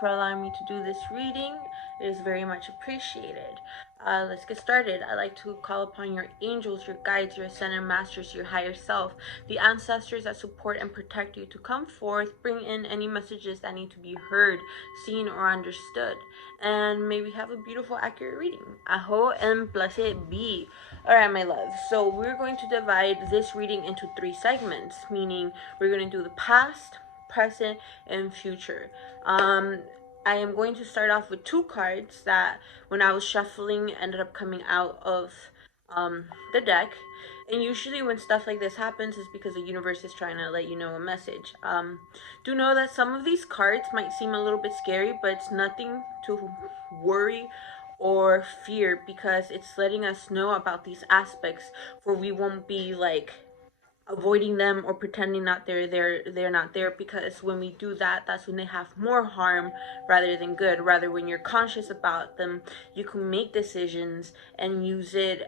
for allowing me to do this reading. It is very much appreciated. Let's get started. I like to call upon your angels, your guides, your ascended masters, your higher self, the ancestors that support and protect you to come forth, bring in any messages that need to be heard, seen, or understood. And may we have a beautiful, accurate reading. Aho and blessed be. Alright, my love. So we're going to divide this reading into 3 segments, meaning we're going to do the past, present, and future. I am going to start off with 2 cards that when I was shuffling ended up coming out of the deck. And usually when stuff like this happens is because the universe is trying to let you know a message. Do know that some of these cards might seem a little bit scary, but it's nothing to worry or fear, because it's letting us know about these aspects where we won't be like avoiding them or pretending not they're not there, because when we do that, that's when they have more harm rather than good. Rather, when you're conscious about them, you can make decisions and use it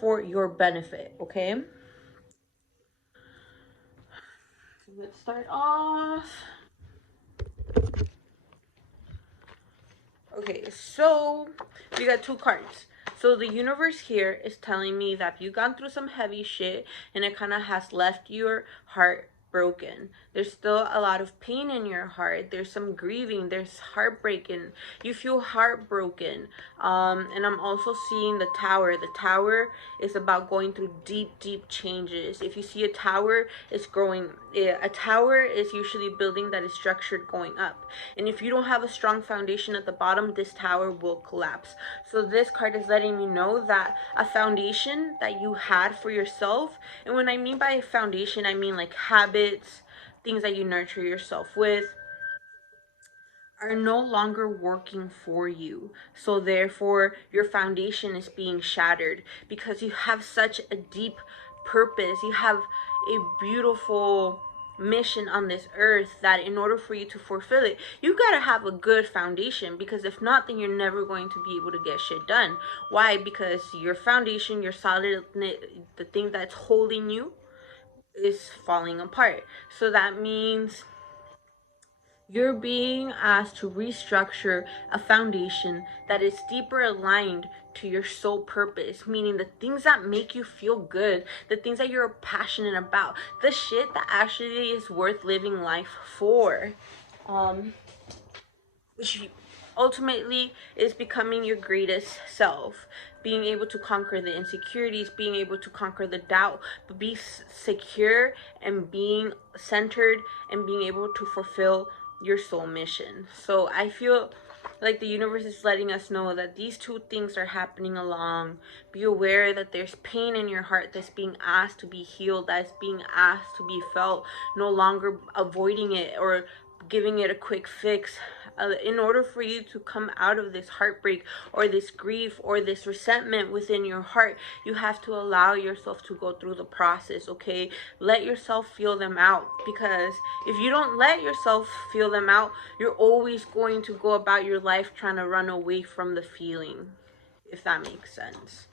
for your benefit. Okay, let's start off. Okay, so we got 2 cards. So the universe here is telling me that you've gone through some heavy shit and it kind of has left your heart broken. There's still a lot of pain in your heart. There's some grieving. There's heartbreak, and you feel heartbroken. And I'm also seeing the tower. The tower is about going through deep changes. If you see a tower, it's growing. A tower is usually a building that is structured going up. And if you don't have a strong foundation at the bottom, this tower will collapse. So this card is letting me know that a foundation that you had for yourself, and when I mean by foundation, I mean like habits, things that you nurture yourself with, are no longer working for you. So therefore your foundation is being shattered, because you have such a deep purpose. You have a beautiful mission on this earth that in order for you to fulfill it, you gotta have a good foundation, because if not, then you're never going to be able to get shit done. Why? Because your foundation, your solid, the thing that's holding you, is falling apart. So that means you're being asked to restructure a foundation that is deeper aligned to your soul purpose, meaning the things that make you feel good, the things that you're passionate about, the shit that actually is worth living life for. Which ultimately is becoming your greatest self, being able to conquer the insecurities, being able to conquer the doubt, but be secure and being centered and being able to fulfill your soul mission. So I feel like the universe is letting us know that these 2 things are happening along. Be aware that there's pain in your heart that's being asked to be healed, that's being asked to be felt, no longer avoiding it or giving it a quick fix. In order for you to come out of this heartbreak or this grief or this resentment within your heart, you have to allow yourself to go through the process. Okay, let yourself feel them out, because if you don't let yourself feel them out, you're always going to go about your life trying to run away from the feeling, if that makes sense.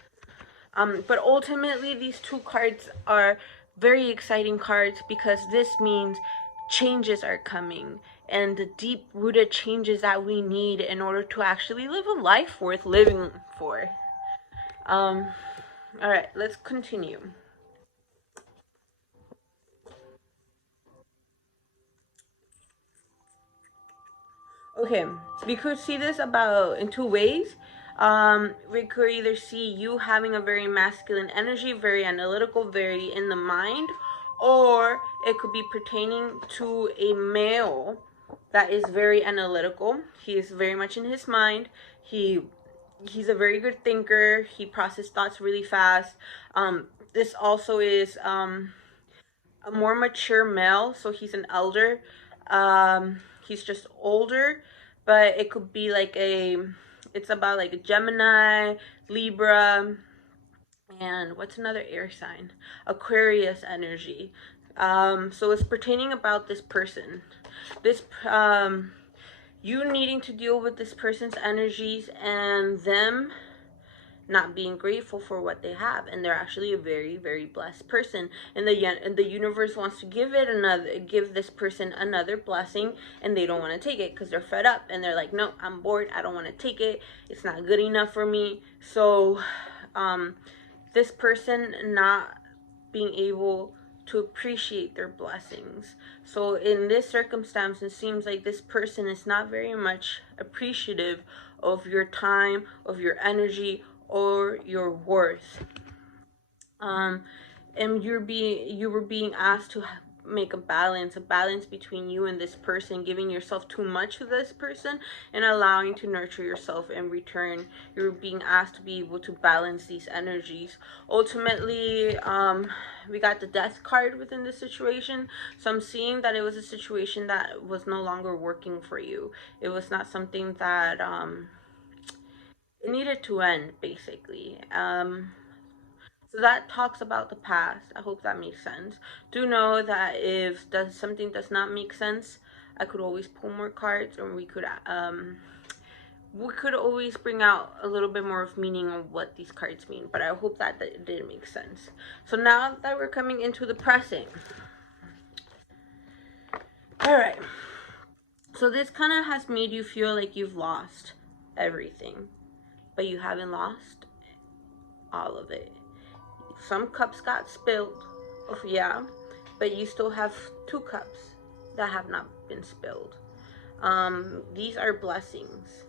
But ultimately, these 2 cards are very exciting cards, because this means changes are coming, and the deep-rooted changes that we need in order to actually live a life worth living for. All right, let's continue. Okay, we could see this about in 2 ways. We could either see you having a very masculine energy, very analytical, very in the mind, or it could be pertaining to a male that is very analytical. He is very much in his mind. He's a very good thinker. He processes thoughts really fast. This also is a more mature male, so he's an elder. He's just older, but it could be like it's about like a Gemini, Libra, and what's another air sign? Aquarius energy. So it's pertaining about this person. This you needing to deal with this person's energies and them not being grateful for what they have, and they're actually a very, very blessed person, and the universe wants to give this person another blessing, and they don't want to take it because they're fed up, and they're like, no, I'm bored, I don't want to take it, it's not good enough for me. So this person not being able to appreciate their blessings. So in this circumstance, it seems like this person is not very much appreciative of your time, of your energy, or your worth. And you were being asked to make a balance between you and this person, giving yourself too much to this person and allowing to nurture yourself in return. You're being asked to be able to balance these energies. Ultimately, we got the death card within this situation, so I'm seeing that it was a situation that was no longer working for you. It was not something that it needed to end, basically. So that talks about the past. I hope that makes sense. Do know that if something does not make sense, I could always pull more cards, or we could always bring out a little bit more of meaning of what these cards mean. But I hope that it did make sense. So now that we're coming into the present, all right. So this kind of has made you feel like you've lost everything, but you haven't lost all of it. Some cups got spilled, yeah, but you still have 2 cups that have not been spilled. These are blessings.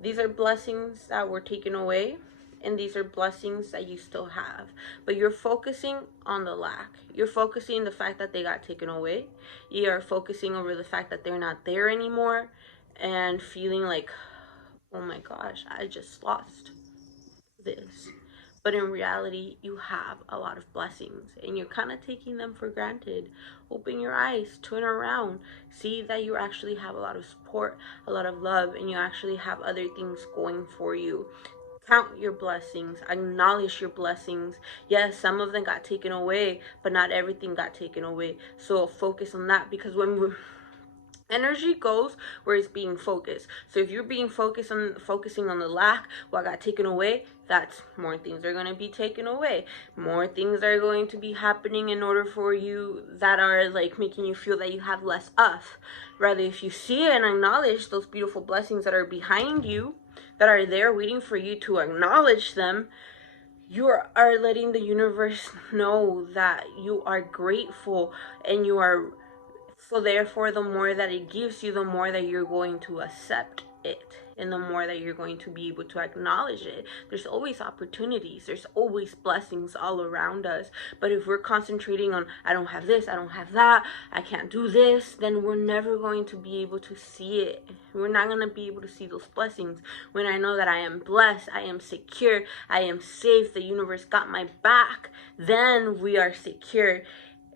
These are blessings that were taken away, and these are blessings that you still have. But you're focusing on the lack. You're focusing on the fact that they got taken away. You are focusing over the fact that they're not there anymore, and feeling like, oh my gosh, I just lost this. But in reality, you have a lot of blessings, and you're kind of taking them for granted. Open your eyes, turn around, see that you actually have a lot of support, a lot of love, and you actually have other things going for you. Count your blessings, acknowledge your blessings. Yes, some of them got taken away, but not everything got taken away. So focus on that, because when energy goes where it's being focused. So if you're being focusing on the lack, what got taken away, that's more things are going to be taken away. More things are going to be happening in order for you that are like making you feel that you have less of. Rather, if you see and acknowledge those beautiful blessings that are behind you, that are there waiting for you to acknowledge them, you are letting the universe know that you are grateful, and you are. So therefore, the more that it gives you, the more that you're going to accept it, and the more that you're going to be able to acknowledge it. There's always opportunities. There's always blessings all around us. But if we're concentrating on, I don't have this, I don't have that, I can't do this, then we're never going to be able to see it. We're not going to be able to see those blessings. When I know that I am blessed, I am secure, I am safe, the universe got my back, then we are secure.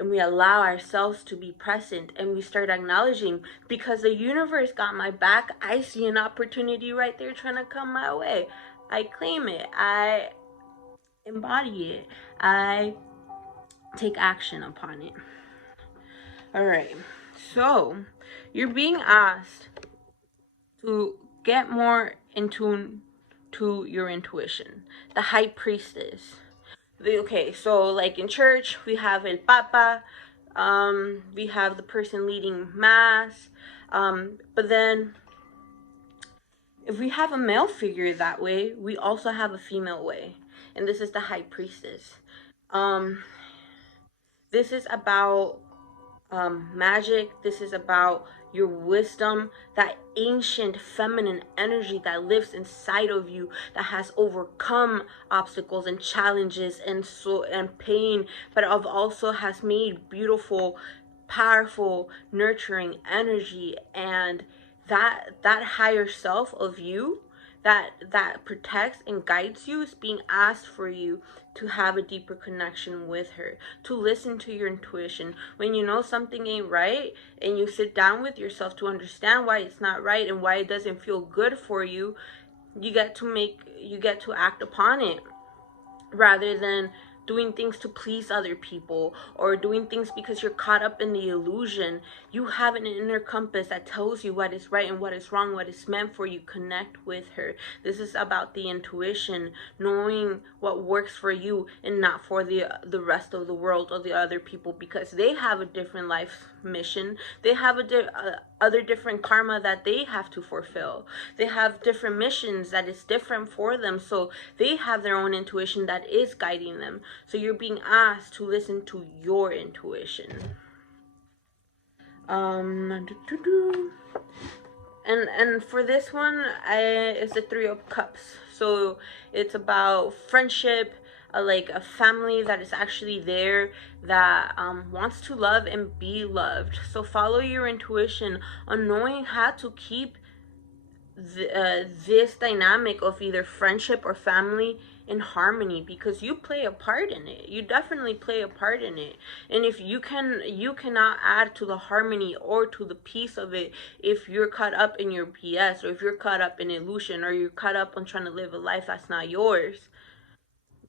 And we allow ourselves to be present, and we start acknowledging, because the universe got my back, I see an opportunity right there trying to come my way. I claim it. I embody it. I take action upon it. All right. So you're being asked to get more in tune to your intuition. The High Priestess. Okay, so like in church, we have El Papa, we have the person leading mass, but then if we have a male figure that way, we also have a female way, and this is the High Priestess. This is about magic. This is about your wisdom, that ancient feminine energy that lives inside of you, that has overcome obstacles and challenges and pain, but also has made beautiful, powerful, nurturing energy. And that higher self of you that protects and guides you is being asked for you to have a deeper connection with her, to listen to your intuition. When you know something ain't right, and you sit down with yourself to understand why it's not right and why it doesn't feel good for you, you get to act upon it, rather than doing things to please other people or doing things because you're caught up in the illusion. You have an inner compass that tells you what is right and what is wrong, what is meant for you. Connect with her. This is about the intuition, knowing what works for you and not for the rest of the world or the other people, because they have a different life mission. They have other different karma that they have to fulfill. They have different missions that is different for them, so they have their own intuition that is guiding them. So you're being asked to listen to your intuition. And for this one, it's the Three of Cups. So it's about friendship, like a family that is actually there, that wants to love and be loved. So follow your intuition on knowing how to keep this dynamic of either friendship or family in harmony, because you play a part in it. You definitely play a part in it. And if you cannot add to the harmony or to the peace of it if you're caught up in your BS, or if you're caught up in illusion, or you're caught up on trying to live a life that's not yours.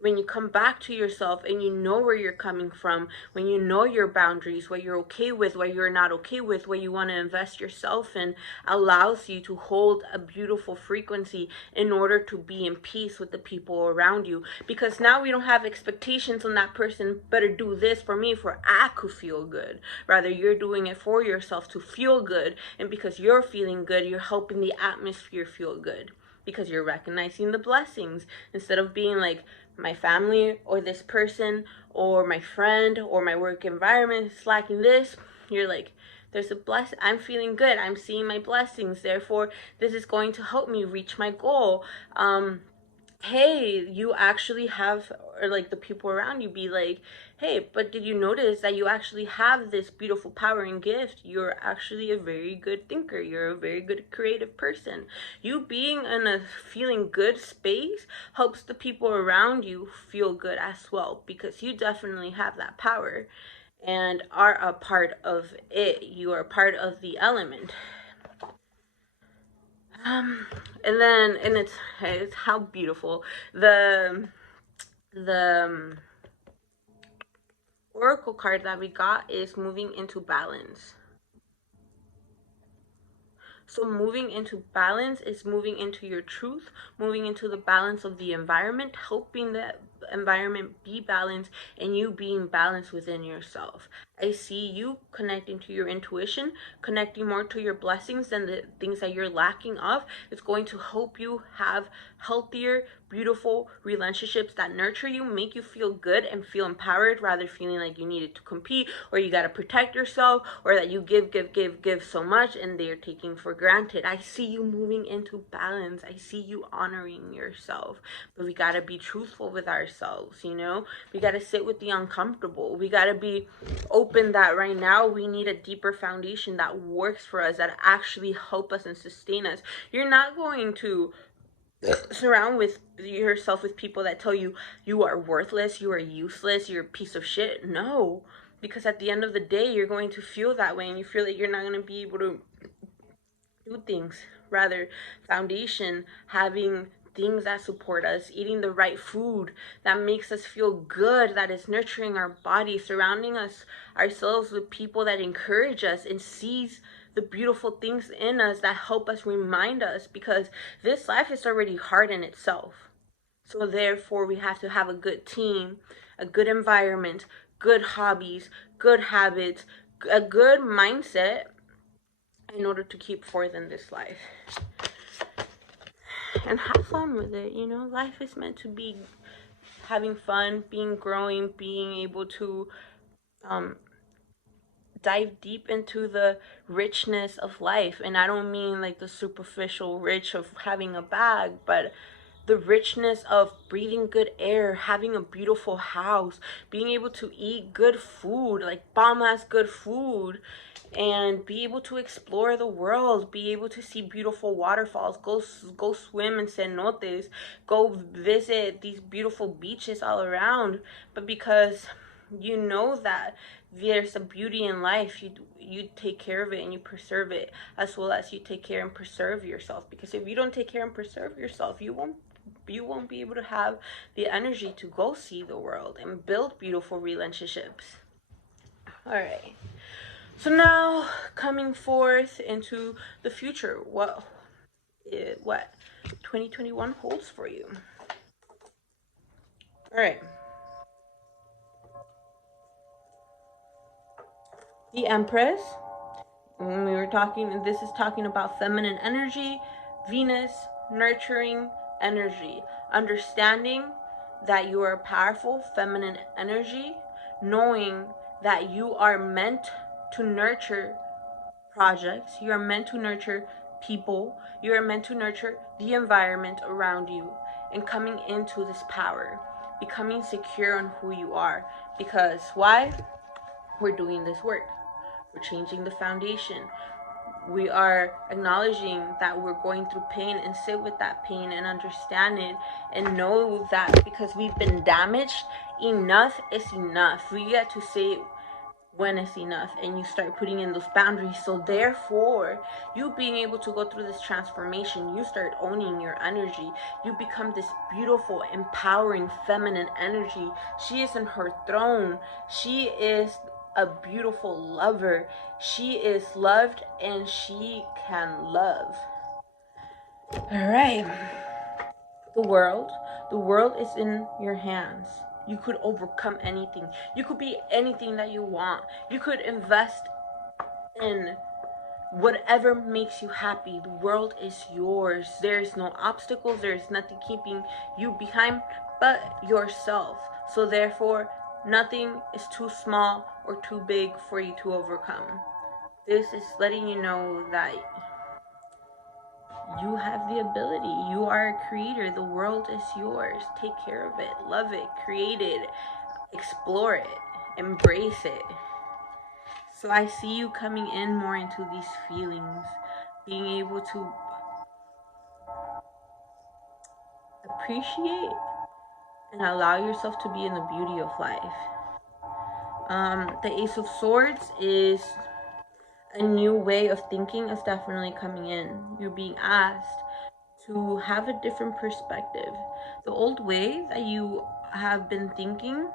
When you come back to yourself and you know where you're coming from, when you know your boundaries, what you're okay with, what you're not okay with, what you want to invest yourself in, allows you to hold a beautiful frequency in order to be in peace with the people around you. Because now we don't have expectations on that person better do this for me for I could feel good. Rather, you're doing it for yourself to feel good, and because you're feeling good, you're helping the atmosphere feel good, because you're recognizing the blessings instead of being like, my family or this person or my friend or my work environment is lacking this. You're like, there's a blessing. I'm feeling good. I'm seeing my blessings. Therefore, this is going to help me reach my goal. Hey, you actually have, or like the people around you be like, hey, but did you notice that you actually have this beautiful power and gift? You're actually a very good thinker. You're a very good creative person. You being in a feeling good space helps the people around you feel good as well, because you definitely have that power and are a part of it. You are part of the element. And then, and it's how beautiful the oracle card that we got is moving into balance. So moving into balance is moving into your truth, moving into the balance of the environment, helping the environment be balanced, and you being balanced within yourself. I see you connecting to your intuition, connecting more to your blessings than the things that you're lacking of. It's going to help you have healthier, beautiful relationships that nurture you, make you feel good and feel empowered, rather feeling like you needed to compete or you got to protect yourself, or that you give so much and they're taking for granted. I see you moving into balance. I see you honoring yourself. But we got to be truthful with ourselves, you know? We got to sit with the uncomfortable. We got to be open that right now we need a deeper foundation that works for us, that actually help us and sustain us. You're not going to surround with yourself with people that tell you you are worthless, you are useless, you're a piece of shit. No, because at the end of the day, you're going to feel that way, and you feel that you're not going to be able to do things. Rather, foundation, having things that support us, eating the right food that makes us feel good, that is nurturing our body, surrounding ourselves with people that encourage us and sees the beautiful things in us that help us, remind us, because this life is already hard in itself. So therefore, we have to have a good team, a good environment, good hobbies, good habits, a good mindset in order to keep forth in this life. And have fun with it, you know? Life is meant to be having fun, being growing, being able to dive deep into the richness of life. And I don't mean like the superficial rich of having a bag, but the richness of breathing good air, having a beautiful house, being able to eat good food, like bomb ass good food, and be able to explore the world, be able to see beautiful waterfalls, go swim in cenotes, go visit these beautiful beaches all around. But because you know that there's a beauty in life, you take care of it and you preserve it, as well as you take care and preserve yourself. Because if you don't take care and preserve yourself, you won't you won't be able to have the energy to go see the world and build beautiful relationships. All right. So now coming forth into the future, what 2021 holds for you. All right. The Empress. When we were talking, this is talking about feminine energy, Venus, nurturing energy, understanding that you are powerful, feminine energy, knowing that you are meant to nurture projects, you are meant to nurture people, you are meant to nurture the environment around you, and coming into this power, becoming secure on who you are. Because why? We're doing this work. We're changing the foundation. We are acknowledging that we're going through pain and sit with that pain and understand it and know that because we've been damaged, enough is enough. We get to say when it's enough, and you start putting in those boundaries. So therefore, you being able to go through this transformation, you start owning your energy. You become this beautiful, empowering, feminine energy. She is in her throne. She is a beautiful lover. She is loved and she can love. All right. The world is in your hands. You could overcome anything. You could be anything that you want. You could invest in whatever makes you happy. The world is yours. There's no obstacles. There's nothing keeping you behind but yourself. So therefore, nothing is too small or too big for you to overcome. This is letting you know that you have the ability. You are a creator. The world is yours. Take care of it. Love it. Create it. Explore it. Embrace it. So I see you coming in more into these feelings. Being able to appreciate and allow yourself to be in the beauty of life. The Ace of Swords is a new way of thinking is definitely coming in. You're being asked to have a different perspective. The old way that you have been thinking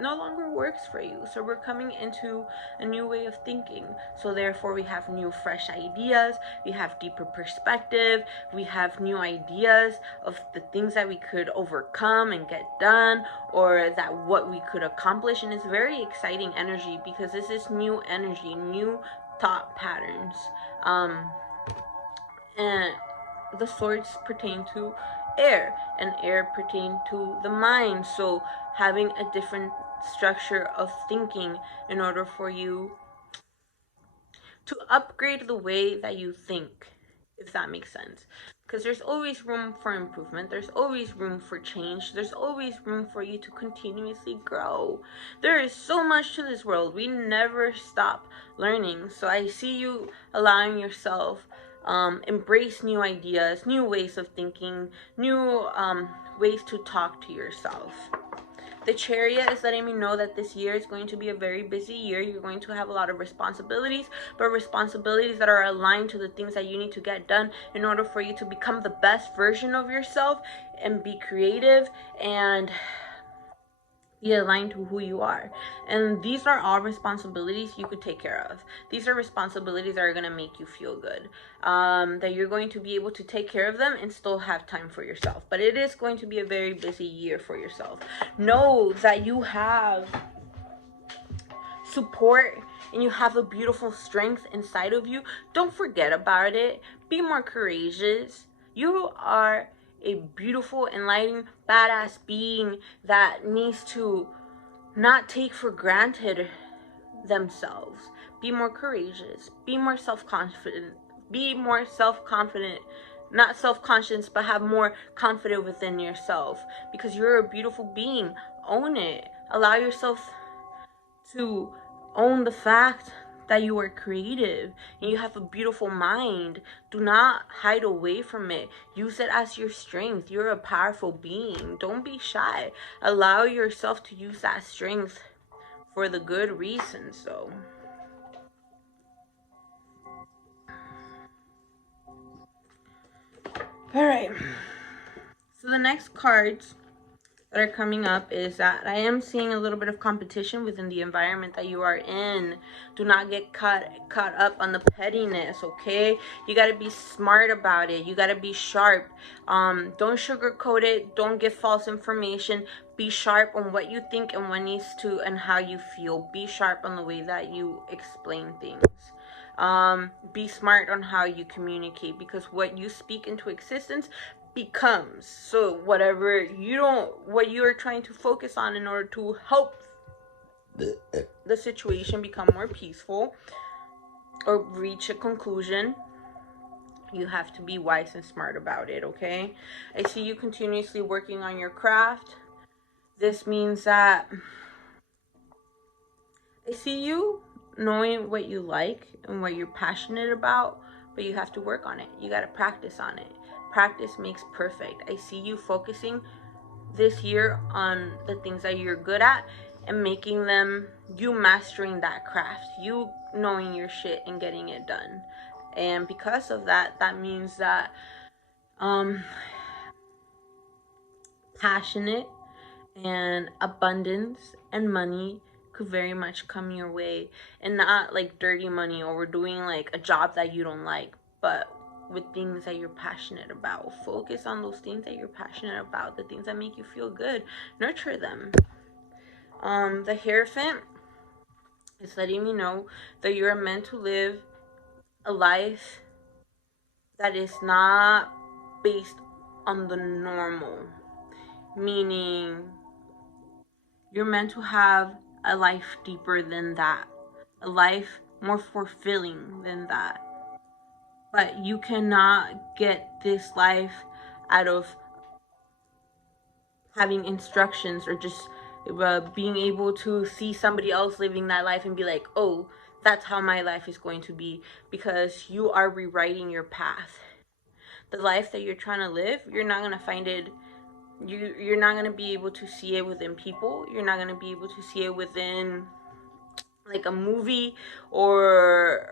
no longer works for you. So we're coming into a new way of thinking. So therefore we have new fresh ideas, we have deeper perspective, we have new ideas of the things that we could overcome and get done, or that what we could accomplish. And it's very exciting energy because this is new energy, new thought patterns. And the swords pertain to air, and air pertain to the mind. So having a different structure of thinking in order for you to upgrade the way that you think, if that makes sense. Because there's always room for improvement, there's always room for change, there's always room for you to continuously grow. There is so much to this world, we never stop learning. So I see you allowing yourself embrace new ideas, new ways of thinking, new ways to talk to yourself. The Chariot is letting me know that this year is going to be a very busy year. You're going to have a lot of responsibilities, but responsibilities that are aligned to the things that you need to get done in order for you to become the best version of yourself and be creative and be aligned to who you are. And these are all responsibilities you could take care of. These are responsibilities that are going to make you feel good, that you're going to be able to take care of them and still have time for yourself. But it is going to be a very busy year for yourself. Know that you have support and you have a beautiful strength inside of you. Don't forget about it. Be more courageous. You are a beautiful, enlightening, badass being that needs to not take for granted themselves. Be more courageous. Be more self-confident. Be more self-confident. Not self-conscious, but have more confidence within yourself. Because you're a beautiful being. Own it. Allow yourself to own the fact that you are creative and you have a beautiful mind. Do not hide away from it. Use it as your strength. You're a powerful being. Don't be shy. Allow yourself to use that strength for the good reasons, though. All right. So the next cards that are coming up is that I am seeing a little bit of competition within the environment that you are in. Do not get caught up on the pettiness, okay? You got to be smart about it. You got to be sharp. Don't sugarcoat it. Don't give false information. Be sharp on what you think and what needs to and how you feel. Be sharp on the way that you explain things. Be smart on how you communicate, because what you speak into existence becomes. So whatever what you are trying to focus on in order to help the situation become more peaceful or reach a conclusion, you have to be wise and smart about it, okay? I see you continuously working on your craft. This means that I see you knowing what you like and what you're passionate about, but you have to work on it. You got to practice on it. Practice makes perfect. I see you focusing this year on the things that you're good at and making them, you mastering that craft, you knowing your shit and getting it done. And because of that, that means that passionate and abundance and money could very much come your way, and not like dirty money or doing like a job that you don't like, but with things that you're passionate about. Focus on those things that you're passionate about, the things that make you feel good. Nurture them. The Hierophant is letting me know that you're meant to live a life that is not based on the normal, meaning you're meant to have a life deeper than that, a life more fulfilling than that. But you cannot get this life out of having instructions or just being able to see somebody else living that life and be like, oh, that's how my life is going to be, because you are rewriting your path. The life that you're trying to live, you're not going to find it, you're not going to be able to see it within people. You're not going to be able to see it within like a movie or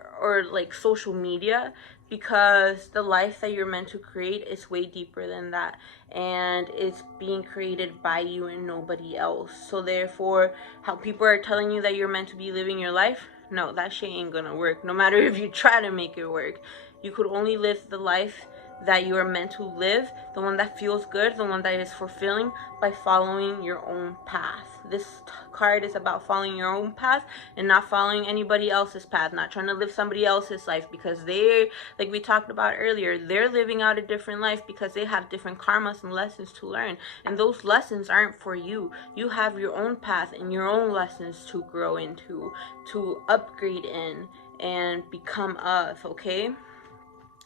like social media, because the life that you're meant to create is way deeper than that, and it's being created by you and nobody else. So therefore, how people are telling you that you're meant to be living your life, no, that shit ain't gonna work. No matter if you try to make it work, you could only live the life that you are meant to live, the one that feels good, the one that is fulfilling, by following your own path. This card is about following your own path and not following anybody else's path, not trying to live somebody else's life, because they, like we talked about earlier, they're living out a different life because they have different karmas and lessons to learn, and those lessons aren't for you. You have your own path and your own lessons to grow into, to upgrade in and become of, okay?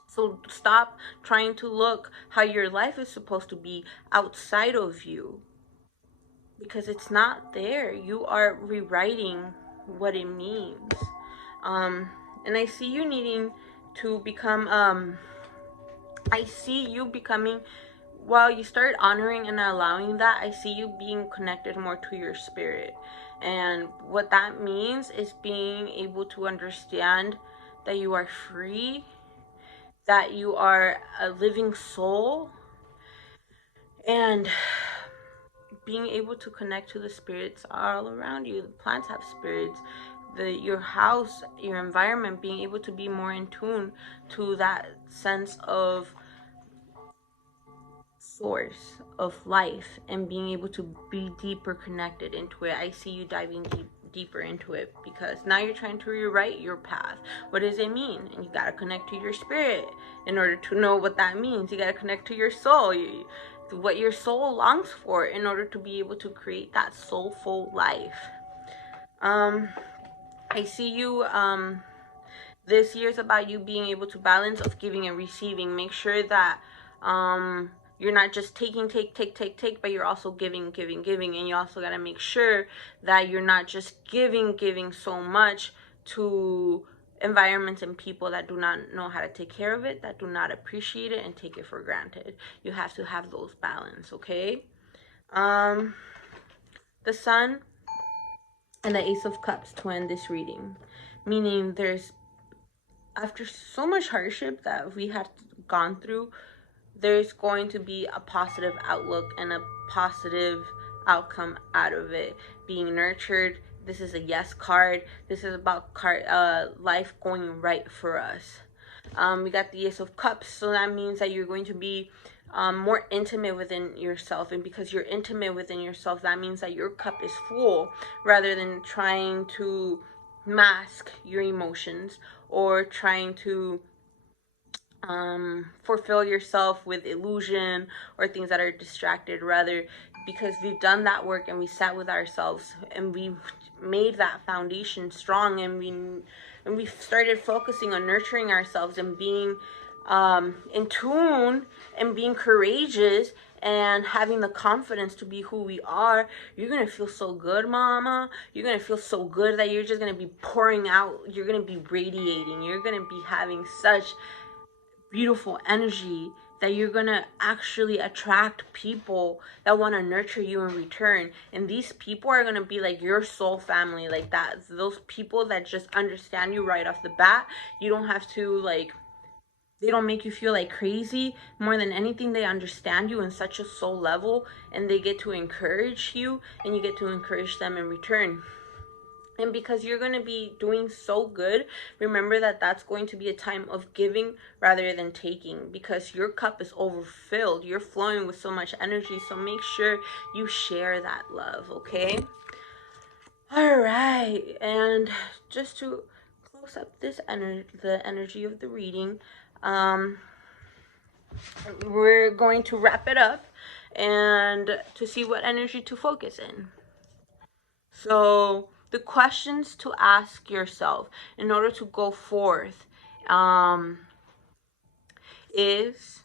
So stop trying to look how your life is supposed to be outside of you, because it's not there. You are rewriting what it means. And I see you needing to become, I see you becoming, while you start honoring and allowing that, I see you being connected more to your spirit. And what that means is being able to understand that you are free, that you are a living soul, and being able to connect to the spirits all around you. The plants have spirits. Your house, your environment, being able to be more in tune to that sense of source of life and being able to be deeper connected into it. I see you diving deeper into it, because now you're trying to rewrite your path. What does it mean? And you got to connect to your spirit in order to know what that means. You got to connect to your soul, what your soul longs for, in order to be able to create that soulful life. I see you, this year is about you being able to balance of giving and receiving. Make sure that you're not just taking, take, but you're also giving. And you also got to make sure that you're not just giving so much to environments and people that do not know how to take care of it, that do not appreciate it and take it for granted. You have to have those balance, okay? The Sun and the Ace of Cups to end this reading, meaning there's, after so much hardship that we have gone through, there's going to be a positive outlook and a positive outcome out of it. Being nurtured. This is a yes card. This is about life going right for us. We got the Ace of Cups, so that means that you're going to be more intimate within yourself, and because you're intimate within yourself, that means that your cup is full, rather than trying to mask your emotions or trying to fulfill yourself with illusion or things that are distracted. Rather, because we've done that work and we sat with ourselves and we made that foundation strong, and we started focusing on nurturing ourselves and being in tune and being courageous and having the confidence to be who we are, you're gonna feel so good, mama. You're gonna feel so good that you're just gonna be pouring out. You're gonna be radiating. You're gonna be having such beautiful energy that you're gonna actually attract people that want to nurture you in return. And these people are gonna be like your soul family, like that. Those people that just understand you right off the bat. You don't have to like, they don't make you feel like crazy. More than anything, they understand you in such a soul level, and they get to encourage you, and you get to encourage them in return. And because you're going to be doing so good, remember that that's going to be a time of giving rather than taking, because your cup is overfilled. You're flowing with so much energy, so make sure you share that love, okay? All right, and just to close up this the energy of the reading, we're going to wrap it up and to see what energy to focus in. So the questions to ask yourself in order to go forth is,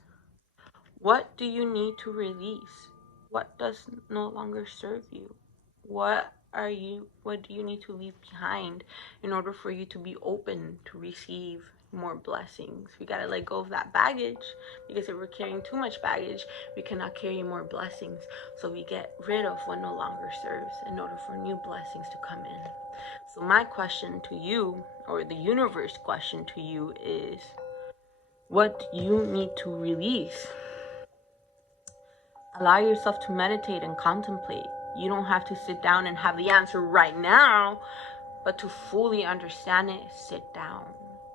what do you need to release? What does no longer serve you? What do you need to leave behind in order for you to be open to receive more blessings? We gotta let go of that baggage, because if we're carrying too much baggage, we cannot carry more blessings. So we get rid of what no longer serves in order for new blessings to come in. So my question to you, or the universe question to you, is, what do you need to release? Allow yourself to meditate and contemplate. You don't have to sit down and have the answer right now, but to fully understand it, sit down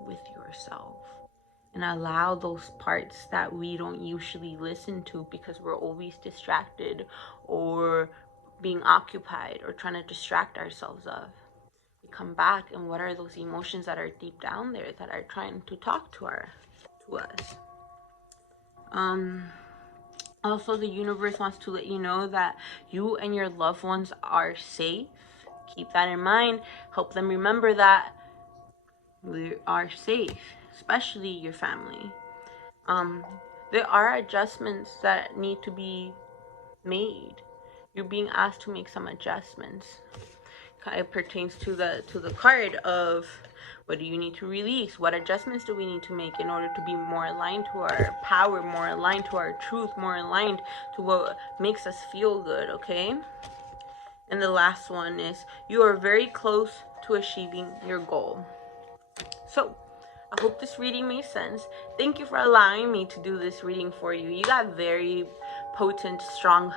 with yourself and allow those parts that we don't usually listen to because we're always distracted or being occupied or trying to distract ourselves of. We come back, and what are those emotions that are deep down there that are trying to talk to us? Also, the universe wants to let you know that you and your loved ones are safe. Keep that in mind. Help them remember that we are safe, especially your family. There are adjustments that need to be made. You're being asked to make some adjustments. It pertains to the card of, what do you need to release? What adjustments do we need to make in order to be more aligned to our power, more aligned to our truth, more aligned to what makes us feel good, okay? And the last one is, you are very close to achieving your goal. So, I hope this reading made sense. Thank you for allowing me to do this reading for you. You got very potent, strong,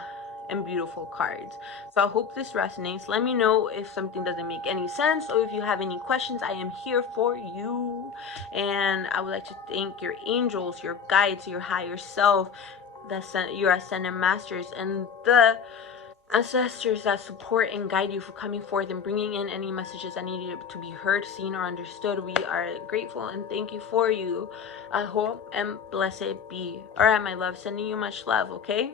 and beautiful cards. So I hope this resonates. Let me know if something doesn't make any sense, or if you have any questions. I am here for you. And I would like to thank your angels, your guides, your higher self, your ascended masters, and the ancestors that support and guide you for coming forth and bringing in any messages that needed to be heard, seen, or understood. We are grateful and thank you for you. I hope and blessed be. All right, my love, sending you much love, okay?